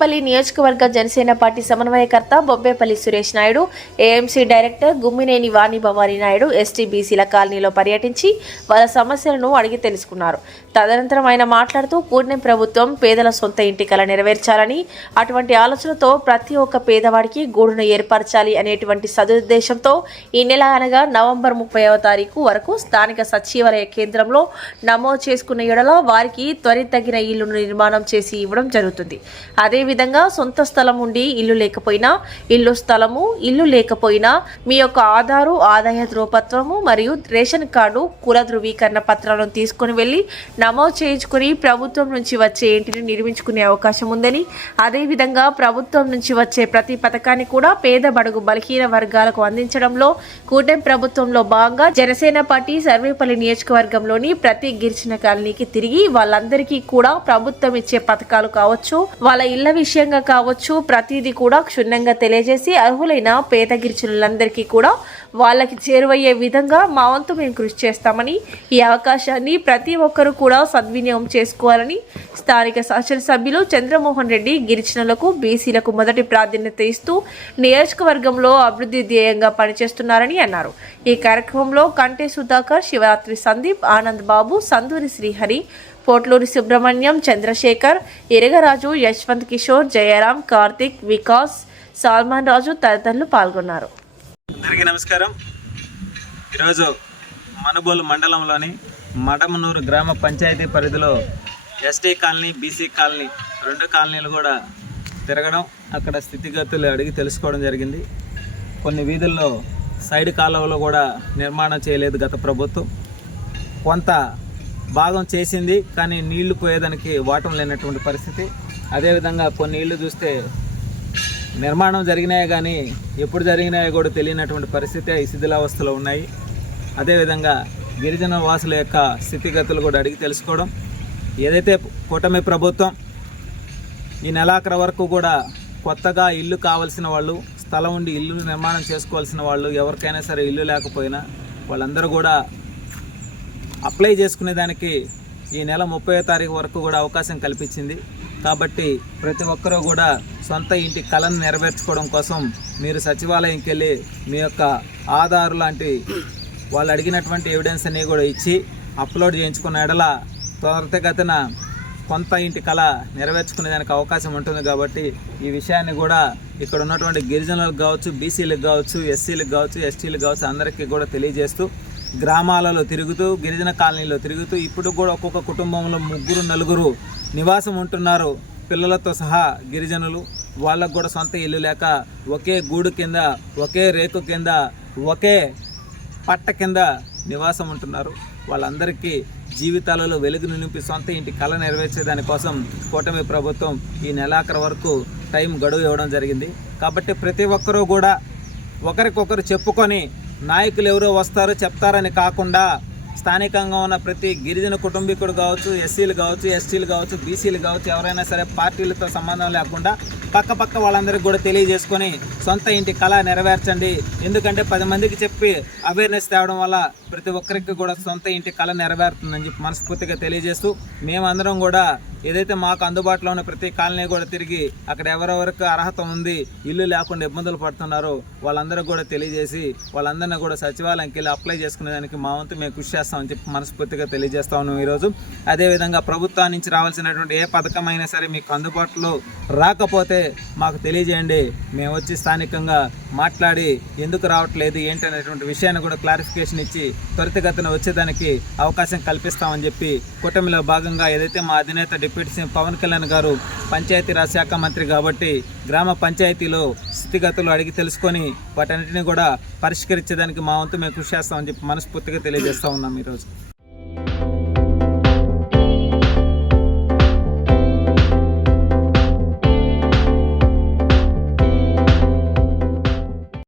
సర్వేపల్లి నియోజకవర్గ జనసేన పార్టీ సమన్వయకర్త Bobbepalli Suresh Naidu, AMC director Gummineni వాణి Bhavani Naidu ST బీసీల కాలనీలో పర్యటించి వాళ్ళ సమస్యలను అడిగి తెలుసుకున్నారు. తదనంతరం ఆయన మాట్లాడుతూ కూటమి ప్రభుత్వం పేదల సొంత ఇంటి కల నెరవేర్చాలని, అటువంటి ఆలోచనతో ప్రతి ఒక్క పేదవాడికి గూడును ఏర్పరచాలి అనేటువంటి సదుద్దేశంతో ఈ నెల అనగా నవంబర్ 30వ తారీఖు వరకు స్థానిక సచివాలయ కేంద్రంలో నమోదు చేసుకున్న ఎడల వారికి త్వరితగిన ఇల్లును నిర్మాణం చేసి ఇవ్వడం జరుగుతుంది. అదేవిధంగా సొంత స్థలం ఉండి ఇల్లు లేకపోయినా, ఇల్లు లేకపోయినా మీ యొక్క ఆధారు, ఆదాయ ధృవపత్రము మరియు రేషన్ కార్డు, కుల ధృవీకరణ పత్రాలను తీసుకుని వెళ్లి నమోదు చేయించుకుని ప్రభుత్వం నుంచి వచ్చే ఇంటిని నిర్మించుకునే అవకాశం ఉందని, అదేవిధంగా ప్రభుత్వం నుంచి వచ్చే ప్రతి పథకాన్ని కూడా పేద బడుగు బలహీన వర్గాలకు అందించడంలో కూటమి ప్రభుత్వంలో భాగంగా జనసేన పార్టీ సర్వేపల్లి నియోజకవర్గంలోని ప్రతి గిరిజన కాలనీకి తిరిగి వాళ్ళందరికీ కూడా ప్రభుత్వం ఇచ్చే పథకాలు కావచ్చు, వాళ్ళ ఇళ్ల విషయంగా కావచ్చు, ప్రతిదీ కూడా క్షుణ్ణంగా తెలియజేసి అర్హులైన పేద గిరిజనులందరికీ కూడా వాళ్ళకి చేరువయ్యే విధంగా మా వంతు మేము కృషి చేస్తామని, ఈ అవకాశాన్ని ప్రతి ఒక్కరూ కూడా సద్వినియోగం చేసుకోవాలని స్థానిక శాసనసభ్యులు చంద్రమోహన్ రెడ్డి గిరిజనులకు, బీసీలకు మొదటి ప్రాధాన్యత ఇస్తూ నియోజకవర్గంలో అభివృద్ధి ధ్యేయంగా పనిచేస్తున్నారని అన్నారు. ఈ కార్యక్రమంలో కంటే సుధాకర్, శివరాత్రి సందీప్, ఆనంద్ బాబు, సందూరి శ్రీహరి, పోట్లూరి సుబ్రహ్మణ్యం, చంద్రశేఖర్, ఇరగరాజు, యశ్వంత్ కిషోర్, జయరాం, కార్తిక్, వికాస్, సాల్మాన్ రాజు తదితరులు పాల్గొన్నారు. అందరికీ నమస్కారం. ఈరోజు మనుబోలు మండలంలోని మడమనూరు గ్రామ పంచాయతీ పరిధిలో ఎస్టీ కాలనీ, బీసీ కాలనీ రెండు కాలనీలు కూడా తిరగడం, అక్కడ స్థితిగతులు అడిగి తెలుసుకోవడం జరిగింది. కొన్ని వీధుల్లో సైడ్ కాలువలు కూడా నిర్మాణం చేయలేదు గత ప్రభుత్వం. కొంత భాగం చేసింది, కానీ నీళ్లు పోయేదానికి వాటం లేనటువంటి పరిస్థితి. అదేవిధంగా కొన్ని ఇళ్ళు చూస్తే నిర్మాణం జరిగినాయి కానీ ఎప్పుడు జరిగినాయో కూడా తెలియనటువంటి పరిస్థితి, ఈ శిథిలావస్థలో ఉన్నాయి. అదేవిధంగా గిరిజన వాసుల యొక్క స్థితిగతులు కూడా అడిగి తెలుసుకోవడం. ఏదైతే కూటమి ప్రభుత్వం ఈ నెలాఖరు వరకు కూడా కొత్తగా ఇల్లు కావాల్సిన వాళ్ళు, స్థలం ఉండి ఇల్లు నిర్మాణం చేసుకోవాల్సిన వాళ్ళు, ఎవరికైనా సరే ఇల్లు లేకపోయినా వాళ్ళందరూ కూడా అప్లై చేసుకునే దానికి ఈ నెల 30వ తారీఖు వరకు కూడా అవకాశం కల్పించింది. కాబట్టి ప్రతి ఒక్కరూ కూడా సొంత ఇంటి కలను నెరవేర్చుకోవడం కోసం మీరు సచివాలయంకి వెళ్ళి మీ యొక్క ఆధారు లాంటి వాళ్ళు అడిగినటువంటి ఎవిడెన్స్ అన్నీ కూడా ఇచ్చి అప్లోడ్ చేయించుకున్న ఎడల త్వరితగతిన కొంత ఇంటి కళ నెరవేర్చుకునే దానికి అవకాశం ఉంటుంది. కాబట్టి ఈ విషయాన్ని కూడా ఇక్కడ ఉన్నటువంటి గిరిజనులకు కావచ్చు, బీసీలకు కావచ్చు, ఎస్సీలకు కావచ్చు, ఎస్టీలకు కావచ్చు అందరికీ కూడా తెలియజేస్తూ గ్రామాలలో తిరుగుతూ, గిరిజన కాలనీలో తిరుగుతూ ఇప్పుడు కూడా ఒక్కొక్క కుటుంబంలో 3-4 నివాసం ఉంటున్నారు, పిల్లలతో సహా గిరిజనులు. వాళ్ళకు కూడా సొంత ఇల్లు లేక ఒకే గూడు కింద, ఒకే రేకు కింద, ఒకే పట్ట కింద నివాసం ఉంటున్నారు. వాళ్ళందరికీ జీవితాలలో వెలుగును నింపి సొంత ఇంటి కళ నెరవేర్చే దానికోసం కూటమి ప్రభుత్వం ఈ నెలాఖరు వరకు టైం గడువు ఇవ్వడం జరిగింది. కాబట్టి ప్రతి ఒక్కరూ కూడా ఒకరికొకరు చెప్పుకొని నాయకులు ఎవరో వస్తారు చెప్తారని కాకుండా స్థానికంగా ఉన్న ప్రతి గిరిజన కుటుంబీకుడు కావచ్చు, ఎస్సీలు కావచ్చు, ఎస్టీలు కావచ్చు, బీసీలు కావచ్చు, ఎవరైనా సరే పార్టీలతో సంబంధం లేకుండా పక్క వాళ్ళందరికీ కూడా తెలియజేసుకొని సొంత ఇంటి కళ నెరవేర్చండి. ఎందుకంటే 10 మందికి చెప్పి అవేర్నెస్ తేవడం వల్ల ప్రతి ఒక్కరికి కూడా సొంత ఇంటి కళ నెరవేరుతుందని చెప్పి మనస్ఫూర్తిగా తెలియజేస్తూ మేమందరం కూడా ఏదైతే మాకు అందుబాటులో ఉన్న ప్రతి కాలనీ కూడా తిరిగి అక్కడ ఎవరెవరికి అర్హత ఉంది, ఇల్లు లేకుండా ఇబ్బందులు పడుతున్నారో వాళ్ళందరూ కూడా తెలియజేసి వాళ్ళందరినీ కూడా సచివాలయంకి వెళ్ళి అప్లై చేసుకునే దానికి మా వంతు మేము కృషి చేస్తామని చెప్పి మనస్ఫూర్తిగా తెలియజేస్తా ఉన్నాం ఈరోజు. అదేవిధంగా ప్రభుత్వం నుంచి రావాల్సినటువంటి ఏ పథకం అయినా సరే మీకు అందుబాటులో రాకపోతే మాకు తెలియజేయండి. మేము వచ్చి స్థానికంగా మాట్లాడి ఎందుకు రావట్లేదు ఏంటి అనేటువంటి విషయాన్ని కూడా క్లారిఫికేషన్ ఇచ్చి త్వరితగతిన వచ్చేదానికి అవకాశం కల్పిస్తామని చెప్పి కూటమిలో భాగంగా ఏదైతే మా అధినేత డిప్యూటీ సీఎం పవన్ కళ్యాణ్ గారు పంచాయతీరాజ్ శాఖ మంత్రి కాబట్టి గ్రామ పంచాయతీలో స్థితిగతులు అడిగి తెలుసుకొని వాటన్నిటిని కూడా పరిష్కరించేదానికి మా వంతు మేము కృషి చేస్తామని చెప్పి మనస్ఫూర్తిగా తెలియజేస్తూ ఉన్నాం ఈరోజు.